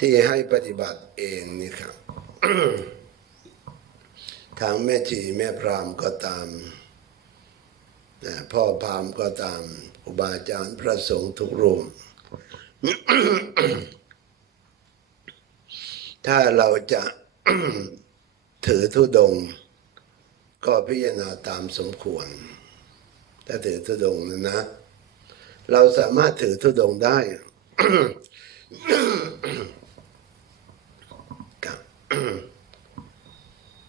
ที่ให้ปฏิบัติเองนี่ครับทางแม่ชีแม่พรามก็ตามพ่อพรามก็ตามครูบาจารย์พระสงฆ์ทุกรูปถ้าเราจะถือธุดง ก็พิจารณาตามสมควร ถ้าถือธุดงนะนะ เราสามารถถือธุดงได้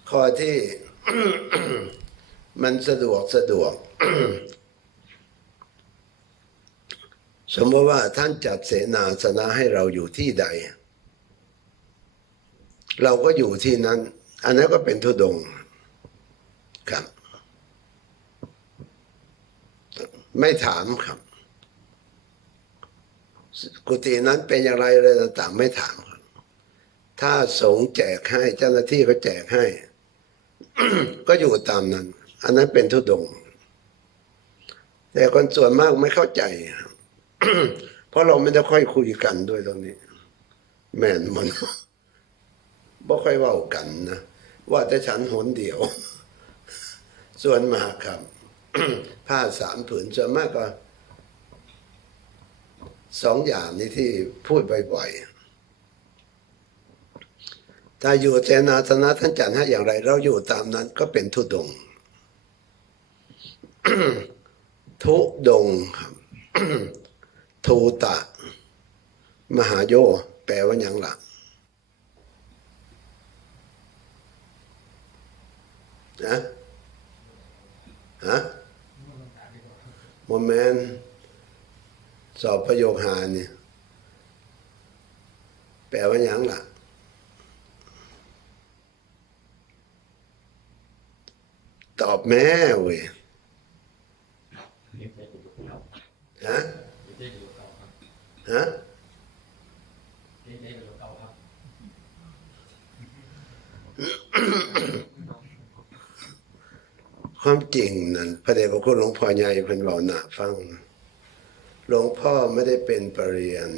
ข้อที่ มันสะดวกสะดวก สมมติว่าท่านจัดเสนาสนะให้เราอยู่ที่ใด เราก็อยู่ที่นั้น อันนั้นก็เป็นทุดงค์ครับ ไม่ถามครับ กุฏินั้นเป็นอย่างไรอะไรต่างๆไม่ถามครับ ถ้าสงแจกให้เจ้าหน้าที่ก็แจกให้ ก็อยู่ตามนั้น อันนั้นเป็นทุดง แต่คนส่วนมากไม่เข้าใจ เพราะเราไม่ได้ค่อยคุยกันด้วยตรงนี้ แม่นมันบ่ค่อยเว้ากันนะว่าแต่ฉันหนเดียว ส่วนมากครับผ้าสามผืนส่วนมากก็สองอย่างนี้ที่พูดบ่อยๆ ถ้าอยู่เจนาสนะท่านจัดให้อย่างไร เราอยู่ตามนั้นก็เป็นทุดง ทุดงครับทูตะ มหาโย แปลว่าอย่างหลักนะฮะโมเมนต์สอบประโยคหาเนี่ยแปลว่าอย่างหลัก ตอบแม่เว้ยฮะฮะความจริงนั้นพระเดชพระคุณหลวงพ่อใหญ่เพิ่นเว้าหนาฟังหลวงพ่อไม่ได้เป็นปรริญญา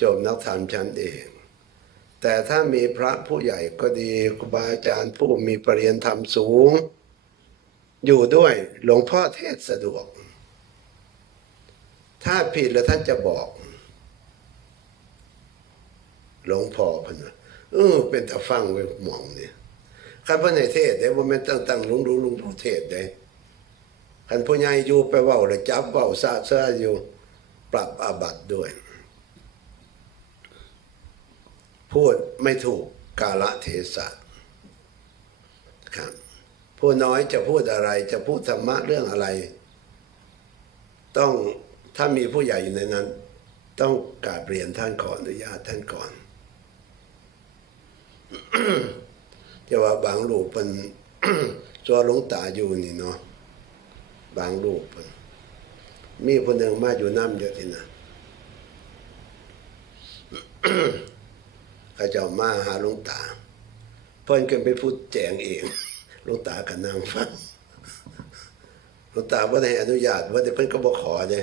จบนักธรรมชั้นเอง แต่ถ้ามีพระผู้ใหญ่ก็ดีครูบาอาจารย์ผู้มีปรริญญาธรรมสูง อยู่ด้วยหลวงพ่อเทศสะดวก ถ้าผิดแล้วท่านจะบอกหลวงพ่อพนเออเป็นตาฟังไว้หมองเนี่ยคันพิ่นให้เทศได้บ่แม่นตั้งตั้งลุงดูลุงผู้เทศได้คันผู้ใหญ่อยู่ไปเว้าแล้วจับเว้าซะซะอยู่ ปรับอาบัติด้วย พูดไม่ถูกกาละเทศะครับผู้น้อยจะพูดอะไรจะพูดธรรมะเรื่องอะไร ต้องถ้ามีผู้ใหญ่อยู่ในนั้น ต้องกราบเรียนท่านขอนอนุญาตท่านก่อนจะว่าบางรูปเป็นจอหลวงตาอยู่นี่เนาะบางรูปเพิ่นมีคนหนึ่งมาอยู่น้ำเดียวทีนะ ขาเจ้ามาหาหลวงตา เพิ่นก็ไปพูดแจงเองหลวงตาก็นั่งฟังหลวงตาบ่ได้อนุญาตว่าแต่เพิ่นก็บ่ขอเด้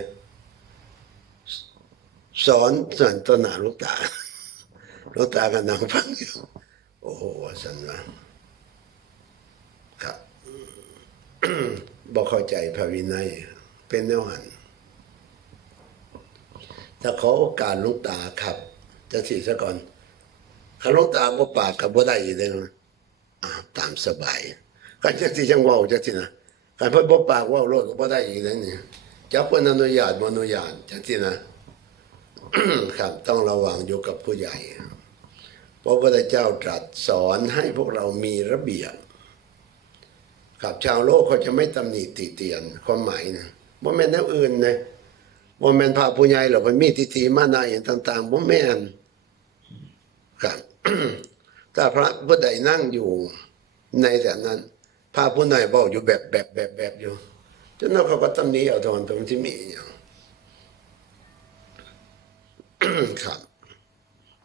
สอนสอนต้นหนาหลวงตาหลวงตาก็นั่งฟังอยู่โอ้โหสันว่าครับบอกเข้าใจพระวินัย เป็นแนวหันถ้าขอโอกาสลุงตาครับ จะสีซะก่อน ข้าลุงตาบ่ปากกับบ่ได้อีกเลยนะอ่าตามสบายกันจักสิจังเว้าจักสินะกันเพิ่นบ่ปากเว้าโลดก็บ่ได้อีกแล้วนี่จับเพิ่นอนุญาตบ่อนุญาตจังสินะครับต้องระวังอยู่กับผู้ใหญ่พระพุทธเจ้าตรัสสอนให้พวกเรามีระเบียบครับชาวโลกเขาจะไม่ตำหนิติเตียนความหมายนะบ่แม่นแนวอื่นนะบ่แม่นพระผู้ใหญ่หรอกมันมีติตีมานาอย่างต่างๆบ่แม่นครับ ถ้าพระผู้ใดนั่งอยู่ในแต่นั้นพระผู้ใดบอกอยู่แบบแบบแบบแบบอยู่จนนั้นเขาก็ตำหนิเอาทอนตรงที่มีอย่างครับ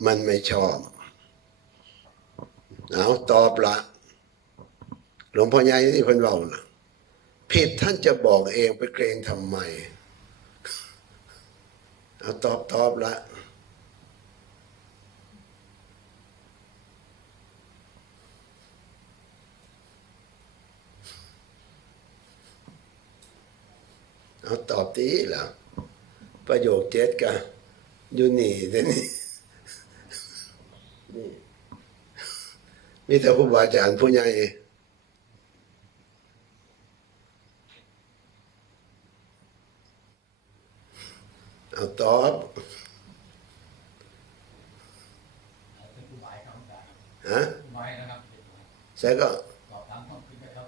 มันไม่ชอบเอาตอบละหลวงพ่อใหญ่ที่เพิ่นเว้านะผิดท่านจะบอกเองไปเกรงทำไมเอาตอบตอบละ เอาตอบตีแล้วประโยคเจ็ดกันอยู่นี่เดี๋ยวนี้มีแต่ครูบาอาจารย์ผู้ใหญ่เอาตอบฮะใช่ก็สอบถามความคิดนะครับ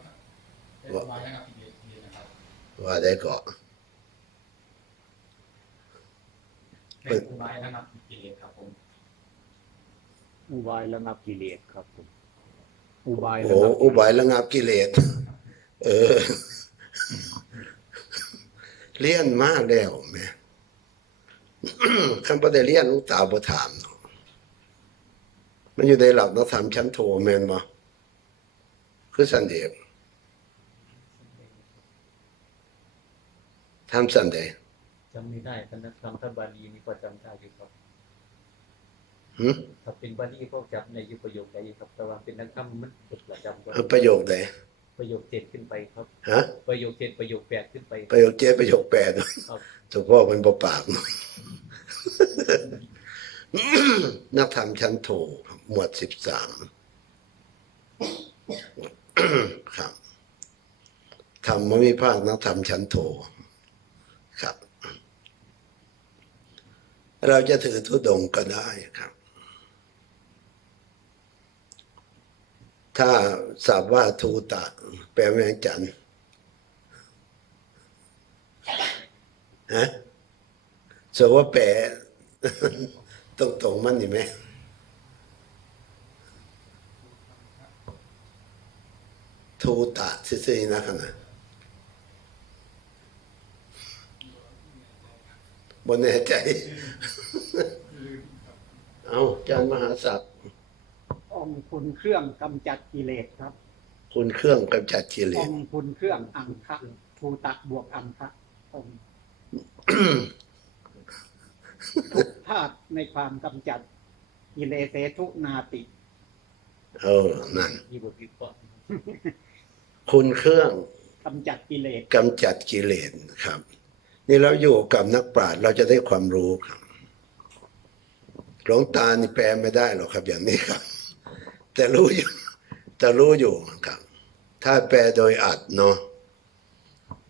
เป็นอุบายนะครับที่เรียนเรียนนะครับว่าได้เกาะ เป็นอุบายนะครับที่เรียนครับผมอุบายระงับกิเลสครับผมอุบายระโอ้งับอุบายระงับกิเลสเออเลี้ยนมากแล้วแหม่คำประเดเลี้ยนหลูกตาบ่ถามเนาะมันอยู่ในหลักนักธรรมชั้นโทแม่นบ่คือสันเดชทำสันเดช จำไม่ได้แต่นักธรรมถ้าบาลีนี่ก็จำได้อยู่ครับหึถ้าเป็นบาลีก็จำในยุคประโยคใดครับ แต่ว่าเป็นนักธรรมมันจดประจำก็เอาประโยคใดประโยคเจ็ดขึ้นไปครับฮะประโยคเจ็ดประโยคแปดขึ้นไป ประโยคเจ็ดประโยคแปดครับถูกพ่อมันบ่ปากหน่อยนักธรรมชั้นโทหมวดสิบสามครับธรรมวิภาคนักธรรมชั้นโท ครับ เราจะถือทุดงก็ได้ครับ ถ้าทราบว่าทูตะ แปลแมงจันทร์ฮะสว่าแปลตรงตรงมันนี่ไหมทูตะซื่อๆนะขนาด บนแน่ใจเอาจารย์มหาศักดิ์องค์คุณเครื่องกำจัดกิเลสครับ คุณเครื่องกำจัดกิเลอส งค์คุณเครื่องอังคะภูตะบวกอังคะองค์ทุกธาตุในความกำจัดกิเลเสทุนาติเออ นั่นยี่บทวิเคราะห์คุณเครื่องกำจัดกิเลสกำจัดกิเลสครับ นี่เราอยู่กับนักปราชญ์เราจะได้ความรู้ครับหลวงตานี่แปลไม่ได้หรอกครับ อย่างนี้ครับ แต่รู้อยู่แต่รู้อยู่ครับ ถ้าแปลโดยอัดเนาะ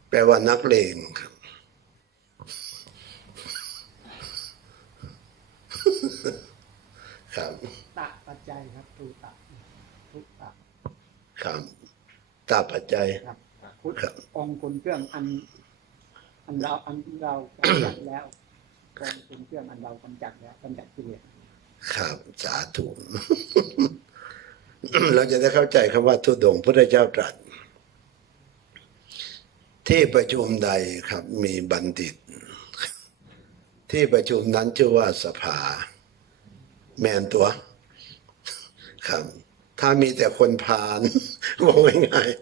แปลว่านักเลงครับครับตะปัจจัยครับภูตะทุกตะครับตาปัจจัยครับพุทธครับองค์คุณเครื่องอัน อันเราอันเรากำจัดแล้วองค์คุณเครื่องอันเรากำจัดแล้วกำจัดกิเลสครับสาธุเราจะได้เข้าใจคำว่าทุดงพุทธเจ้าตรัส ที่ประชุมใดครับมีบัณฑิต ที่ประชุมนั้นชื่อว่าสภา แมนตัว ครับ ถ้ามีแต่คนพาลบอกง่ายๆ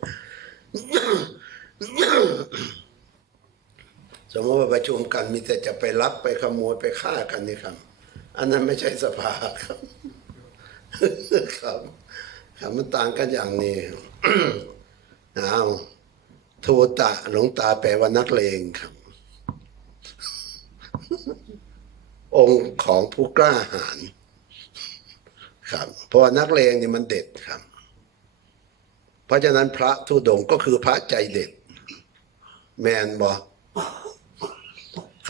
สมมติว่าประชุมกันมีแต่จะไปรับไปขโมยไปฆ่ากันนี่ครับ อันนั้นไม่ใช่สภาครับครับครับมันต่างกันอย่างนี้เอาทูตะหลวงตาแปลว่านักเลงครับ องค์ของผู้กล้าหาญครับ เพราะว่านักเลงนี่มันเด็ดครับ เพราะฉะนั้นพระทุดงก็คือพระใจเด็ด แมนบอก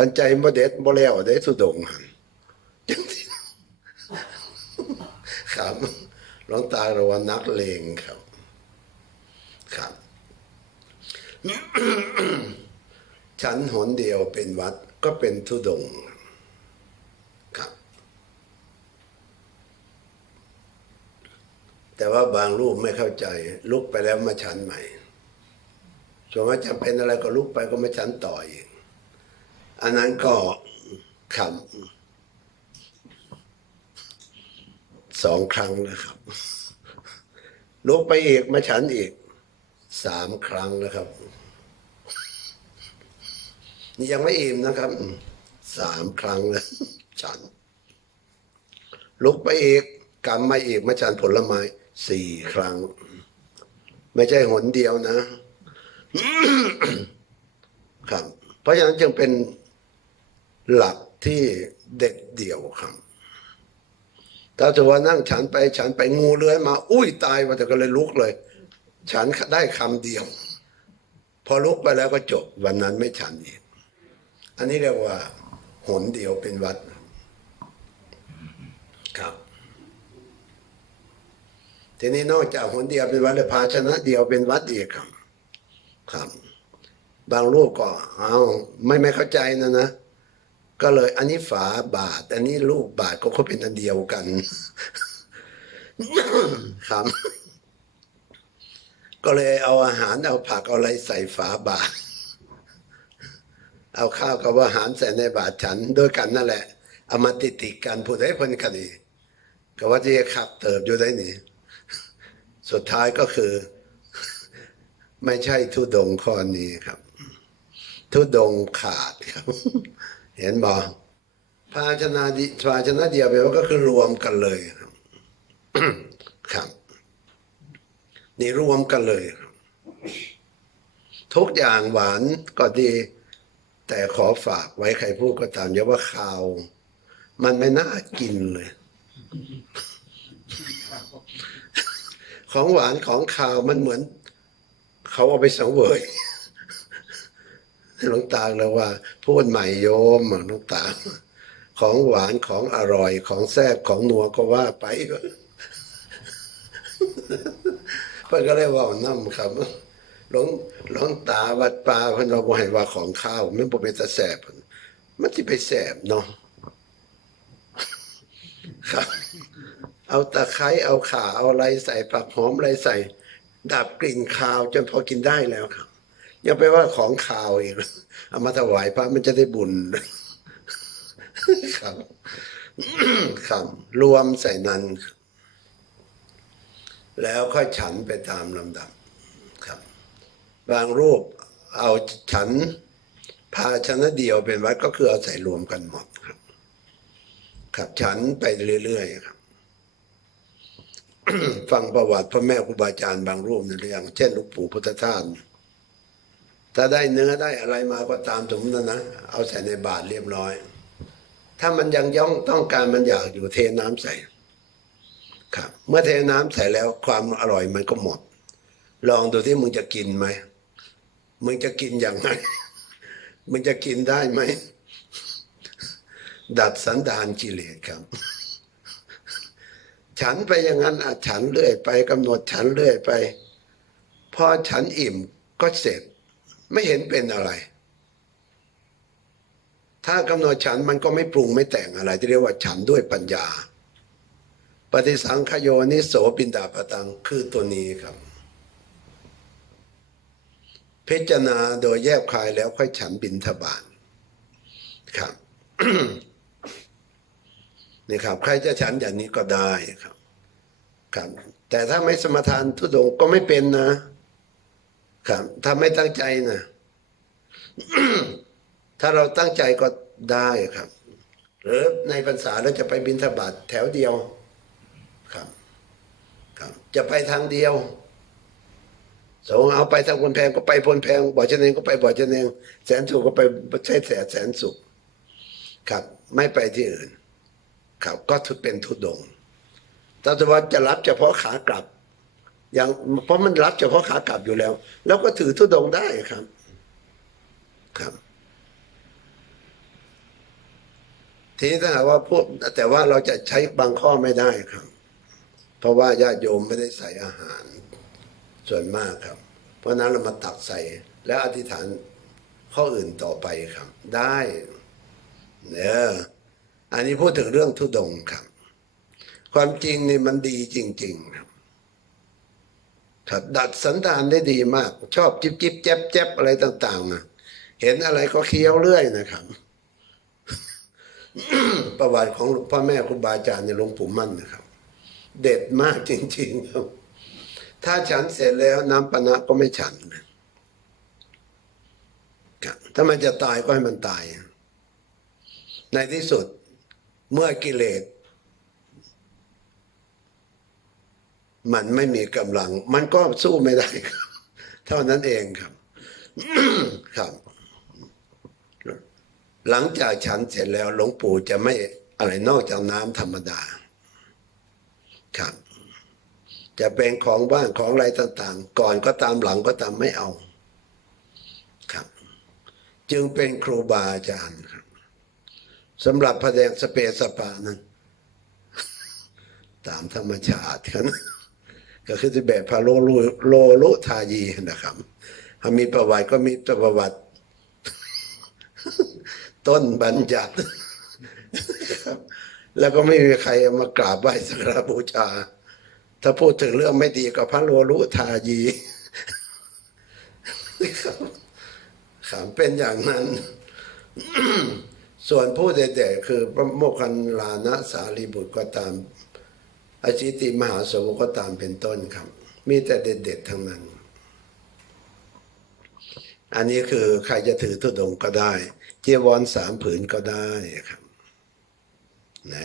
ขันใจบ่เด็ดบ่แล้วได้ทุดงหันครับหลวงตาเราว่านักเลงครับ ครับ ชั้นหนเดียวเป็นวัดก็เป็นทุดงครับ แต่ว่าบางรูปไม่เข้าใจ ลุกไปแล้วมาฉันใหม่ส่วนว่าจะเป็นอะไรก็ลุกไปก็มาฉันต่ออีก อันนั้นก็ครับสองครั้งนะครับลุกไปอีกมาฉันอีกสามครั้งนะครับ นี่ยังไม่อิ่มนะครับสามครั้งแล้วฉัน ลุกไปอีกกำมาอีกมาฉันผลไม้สี่ครั้ง ไม่ใช่หนเดียวนะครับ เพราะฉะนั้นจึงเป็น หลักที่เด็ดเดี่ยวครับ ถ้าจะว่านั่งฉันไปฉันไปงูเลื้อยมา อุ้ยตายว่าแต่ก็เลยลุกเลย ฉันได้คำเดียว พอลุกไปแล้วก็จบวันนั้นไม่ฉันอีกอันนี้เรียกว่า หนเดียวเป็นวัด ครับ ทีนี้นอกจากหนเดียวเป็นวัดแล้วภาชนะเดียวเป็นวัดอีกครับ ครับ บางรูปก็เอาไม่ไม่เข้าใจนะนะ ก็เลยอันนี้ฝาบาท อันนี้ลูกบาทก็เขาเป็นอันเดียวกัน ครับ ก็เลยเอาอาหารเอาผักเอาอะไรใส่ฝาบาท เอาข้าวกับอาหารใส่ในบาทฉันด้วยกันนั่นแหละเอามาติดติดกันพูดให้เพ้นคดีก็ว่าที่ขับเติบอยู่ได้นี่สุดท้ายก็คือ ไม่ใช่ทุดงค์ข้อนี้ครับ ทุดงขาดครับ เห็นบอกภาชนะดิภาชนะเดียวไปลว่าก็คือรวมกันเลยครับครับนี่รวมกันเลย ทุกอย่างหวานก็ดี แต่ขอฝากไว้ใครพูดก็ตามอย่าว่าข่าว มันไม่น่ากินเลย ของหวานของข่าวมันเหมือน เขาเอาไปสังเวย หลวงตาเลยว่า พูดใหม่โยมหลวงตา ของหวานของอร่อยของแซ่บของนัวก็ว่าไปเพื่อนก็เลยว่าน้ำครับหลวงหลวงตาวัดป่าพิ่นเราบ่ให้ว่าของข้าวมันบ่เป็นตาแสบมันสิไปแสบเนาะครับ เอาตะไคร้เอาข่าเอาอะไรใส่ผักหอมอะไรใส่ ดับกลิ่นคาวจนพอกินได้แล้วครับ ยังไปว่าของคาวอีกเอามาถวายพระมันจะได้บุญครับครับรวมใส่นั้น แล้วค่อยฉันไปตามลำดับครับ บางรูปเอาฉันภาชนะเดียวเป็นวัดก็คือเอาใส่รวมกันหมดครับ ครับฉันไปเรื่อยๆครับฟังประวัติพ่อแม่ครูบาอาจารย์บางรูปในเรื่อง เช่นหลวงปู่พุทธทาส ถ้าได้เนื้อได้อะไรมาก็ตามสมนั้นนะ เอาใส่ในบาตรเรียบร้อย ถ้ามันยังย่องต้องการมันอยากอยู่เทน้ำใส่ ครับ เมื่อเทน้ำใส่แล้วความอร่อยมันก็หมด ลองดูที่มึงจะกินไหม มึงจะกินอย่างไรมึงจะกินได้ไหม ดัดสันดานกิเลสครับ ฉันไปอย่างนั้นอะฉันเรื่อยไปกำหนดฉันเรื่อยไป พอฉันอิ่มก็เสร็จ ไม่เห็นเป็นอะไร ถ้ากำหนดฉันมันก็ไม่ปรุงไม่แต่งอะไร ที่เรียกว่าฉันด้วยปัญญา ปฏิสังขโยนิโสปินดาปตังคือตัวนี้ครับ พิจารณาโดยแยบคายแล้วค่อยฉันบินทบาทครับนี่ครับ ใครจะฉันอย่างนี้ก็ได้ครับ ครับ แต่ถ้าไม่สมทานทุดงก็ไม่เป็นนะ ครับถ้าไม่ตั้งใจนะถ้าเราตั้งใจก็ได้ครับ หรือในพรรษาเราจะไปบินทบาทแถวเดียวครับ ครับ จะไปทางเดียวสงเอาไปทางพลแพงก็ไปพลแพงบ่อเจเนงก็ไปบ่อเจเนงแสนสุขก็ไปใช้แสนแสนสุขครับ ไม่ไปที่อื่น ครับ ก็ทุเป็นทุดงค์แต่ว่าจะรับเฉพาะขากลับ อย่างเพราะมันรับเฉพาะขากลับอยู่แล้ว แล้วก็ถือทุดงได้ครับ ครับ ทีนี้ถ้าหากว่าพวกแต่ว่าเราจะใช้บางข้อไม่ได้ครับ เพราะว่าญาติโยมไม่ได้ใส่อาหารส่วนมากครับ เพราะนั้นเรามาตักใส่ แล้วอธิษฐานข้ออื่นต่อไปครับ ได้เนี่ยอันนี้พูดถึงเรื่องทุดงค์ครับ ความจริงนี่มันดีจริง ๆ ครับ ครับ ดัดสันดานได้ดีมาก ชอบจิบจิบแจ๊บแจ๊บอะไรต่างๆนะเห็นอะไรก็เคี้ยวเรื่อยนะครับ ประวัติของพ่อแม่ครูบาอาจารย์ในหลวงปู่มั่นนะครับ เด็ดมากจริง ๆ ครับ ถ้าฉันเสร็จแล้วน้ำปนะก็ไม่ฉันครับถ้ามันจะตายก็ให้มันตาย ในที่สุดเมื่อกิเลส มันไม่มีกำลัง มันก็สู้ไม่ได้ครับ เท่านั้นเองครับ ครับ หลังจากฉันเสร็จแล้วหลวงปู่จะไม่อะไรนอกจากน้ำธรรมดา ครับ จะเป็นของว่างของอะไรต่างๆ ก่อนก็ตามหลังก็ตามไม่เอา ครับ จึงเป็นครูบาอาจารย์ครับสำหรับพระแดงสเปสปานั้น ตามธรรมชาติกัน ก็คือที่แบบพาโลโลโลโลทายีนะครับถ้ามีประวัติก็มีประวัติ ต้นบัญญัติครับแล้วก็ไม่มีใครมากราบไหว้สักการบูชา ถ้าพูดถึงเรื่องไม่ดีก็พระโลลุทายีครับครับเป็นอย่างนั้น ส่วนผู้เด็ดๆคือพระโมคคัลลานะสารีบุตรก็ตาม อาชิติมหาสาวกก็ตามเป็นต้นครับ มีแต่เด็ดๆทั้งนั้น อันนี้คือใครจะถือธุดงก็ได้ เจีวรสามผืนก็ได้ครับนะ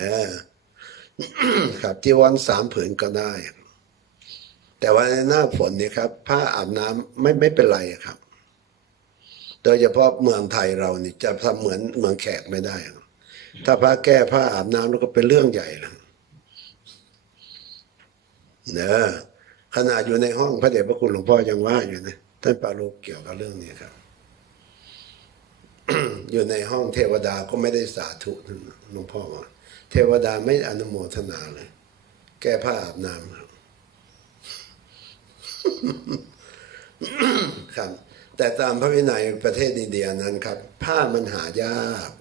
ครับจีวรสามผืนก็ได้ แต่ว่าในหน้าฝนเนี่ยครับ ผ้าอาบน้ำไม่ไม่เป็นไรครับ โดยเฉพาะเมืองไทยเรานี่จะทำเหมือนเมืองแขกไม่ได้ ถ้าพระแก้ผ้าอาบน้ำแล้วก็เป็นเรื่องใหญ่แล้ว เนอะขนาดอยู่ในห้องพระเดชพระคุณหลวงพ่อยังว่าอยู่นะท่านปาโลกเกี่ยวกับเรื่องนี้ครับ อยู่ในห้องเทวดาก็ไม่ได้สาธุนั่นน่ะหลวงพ่อว่าเทวดาไม่อนุโมทนาเลย แก้ผ้าอาบน้ำครับครับ แต่ตามพระวินัยประเทศอินเดียนั้นครับ ผ้ามันหายาก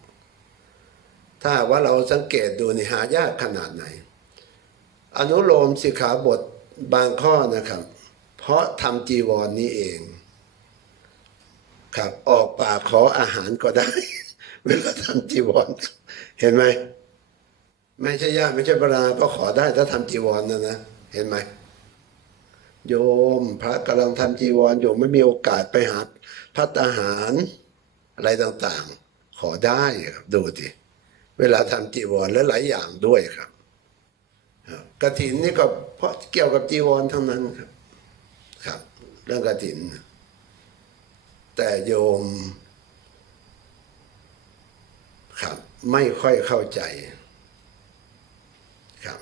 ถ้าว่าเราสังเกตดูนี่หายากขนาดไหน อนุโลมสิกขาบทบางข้อนะครับ เพราะทำจีวรนนี้เอง ครับออกปากขออาหารก็ได้ เวลาทำจีวร เห็นไหมไม่ใช่ยากไม่ใช่ปราก็ขอได้ถ้าทำจีวรนะนะเห็นไหมโยมพระกำลังทำจีวรโยมไม่มีโอกาสไปหาพัตตาหารอะไรต่างๆ ขอได้ครับดูสิเวลาทำจีวรและหลายอย่างด้วยครับ กระถินนี่ก็เพราะเกี่ยวกับจีวรทั้งนั้นครับ ครับ เรื่องกระถิน แต่โยม ครับ ไม่ค่อยเข้าใจ ครับ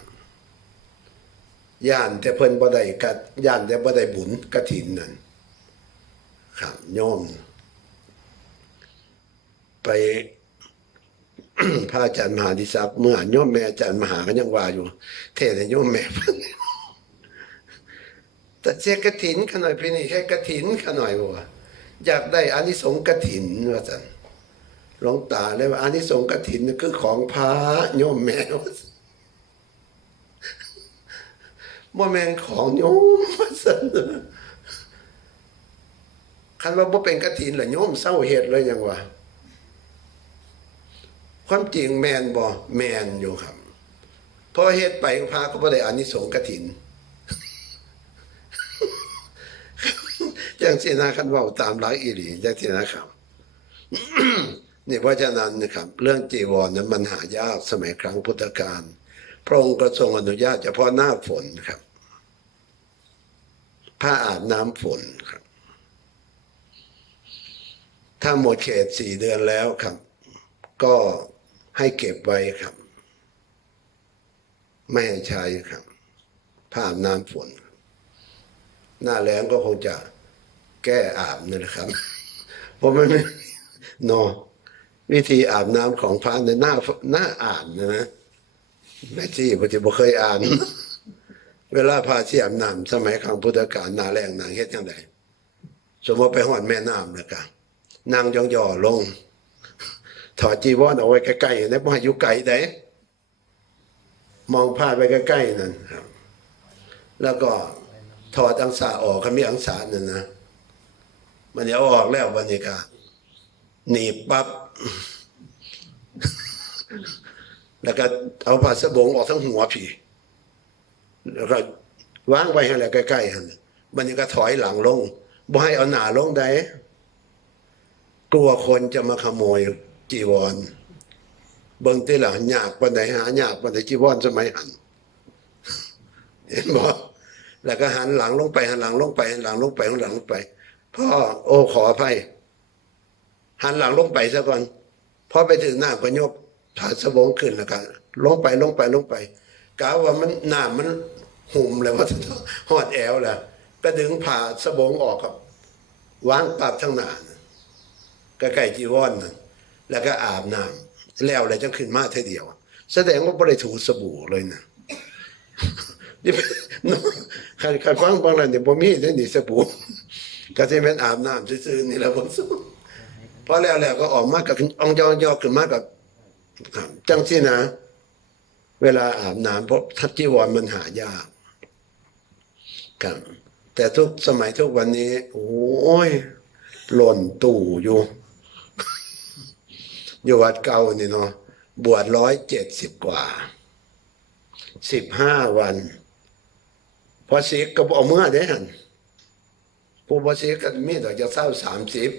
ย่านแต่เพิ่นบ่ได้กัดย่านแต่บ่ได้บุญกระถินนั่นครับโยมไป พระอาจารย์มหาดิศักดิ์เมื่อโยมแม่อาจารย์มหาก็ยังว่าอยู่ เทศให้โยมแม่แต่เสียกระถินขน่อยพี่นี่แค่กระถินขน่อยว่าอยากได้อานิสงส์กระถินว่าจันหลวงตาเลยว่าอานิสงส์กระถินน่ะคือของพระโยมแม่ว่าซั่นบ่แม่นของโยมว่าซั่นคันว่าบ่เป็นกฐินล่ะโยมเศร้าเฮ็ดเลยยังว่า ความจริงแมนบ่แมนอยู่ครับพอเฮ็ดไปพาก็บ่ได้อานิสงส์กฐินจังซี่นะคันเว้าตามหลักอีหลีจังซี่นะครับนี่เพราะฉะนั้นนะครับ เรื่องจีวรนั้นมันหายากสมัยครั้งพุทธกาลพระองค์ก็ทรงอนุญาตเฉพาะหน้าฝนครับผ้าอาบน้ำฝนครับ ถ้าหมดเขตสี่เดือนแล้วครับ ก็ ให้เก็บไว้ครับ ไม่ให้ใช้ครับผ้าอาบน้ำฝน หน้าแล้งก็คงจะแก้อาบนั่แหละครับ เพราะมันไม่นอวิธีอาบน้ำของพระในหน้าหน้าอ่านนะนะแม่จี้ปฏิบ่เคยอ่าน เวลาพาเสียมน้ำสมัยครั้งพุทธกาลหนาแรงนางเฮ็ดจังไดสมมติไปหอดแม่น้ำแล้วกันนางยองย่อลง ถอดจีวรเอาไว้ใกล้ๆนะบ่ให้อยู่ไกลได้มองพาดไปใกล้ๆนั่นครับ แล้วก็ถอดอังสาออกคำมีอังสานั่นนะมันเดี๋ยวเออกแล้วบรรยากาศหนีบปั๊บแล้วก็เอาผ้าสบงออกทั้งหัวผีแล้วก็วางไว้ให้แล้วใกล้ๆหันมันยังก็ถอยหลังลงบ่ให้เอาหนาลงได้ กลัวคนจะมาขโมย จีวร เบิ่งติหลังยากปานใดหายากปานใดจีวรสมัยหัน เห็นบ่แล้วก็หันหลังลงไปหันหลังลงไปหันหลังลงไปหันหลังลงไปพ่อโอ้ขออภัยหันหลังลงไปซะก่อนพอไปถึงหน้ำก็ยกผาสบงขึ้นแล้วก็ลงไปลงไปลงไปกะว่ามันหน้ำมันหุ่มเลยว่าหอดแอวแล้วก็ดึงผ่าสบงออกครับวางปรับทั้งหนานก็ไก่จีวรนะ แล้วก็อาบน้ำแล้วอะไรจังขึ้นมาเท่เดียว แสดงว่าบ่ได้ถูสบู่เลยนะนี่เป็นคันคันฟังบางแล้วเนี่ยบ่มีเด้อนี่สบู่ก็สิเป็นอาบน้ำซื่อๆนี่แหละผมสู้พอแล้วแล้วก็ออกมากับอองยองยอขึ้นมากับครับจังซี่นะ เวลาอาบน้ำเพราะทัดจีวรมันหายากครับแต่ทุกสมัยทุกวันนี้ โอ้ยหล่นตู่อยู่ อยู่วัดเก่านี่เนาะบวชร้อยเจ็ดสิบกว่าสิบห้าวันพอสิกก็บเอกเมื่อได้หันผู้พอสิกก็มีแต่จะเศร้าสามสิบ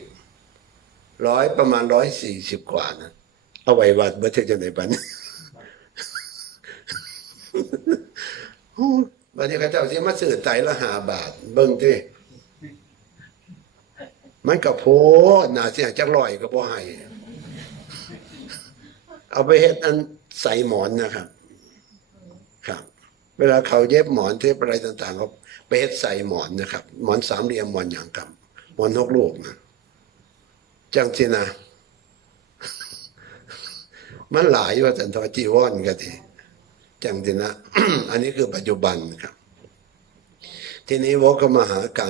ร้อยประมาณร้อยสี่สิบกว่านะเอาไว้วัดเมื่อเทจะไหนบัดนโอ้ยบัดนี้ข้าเจ้าสิมาซื้อไตละหาบาท เบิ่งติมันก็โพน่าสิให้จักร้อยก็บ่ให้ เอาไปเฮ็ดอันใส่หมอนนะครับ ครับ เวลาเขาเย็บหมอนเทปอะไรต่างๆเขาไปเฮ็ดใส่หมอนนะครับ หมอนสามเหลี่ยมหมอนอย่างกับหมอนหกลูกนะจังสินะมันหลายว่าจันทอจีวรก็ทีจังสินะ อันนี้คือปัจจุบันครับ ทีนี้วกก็มาหาการ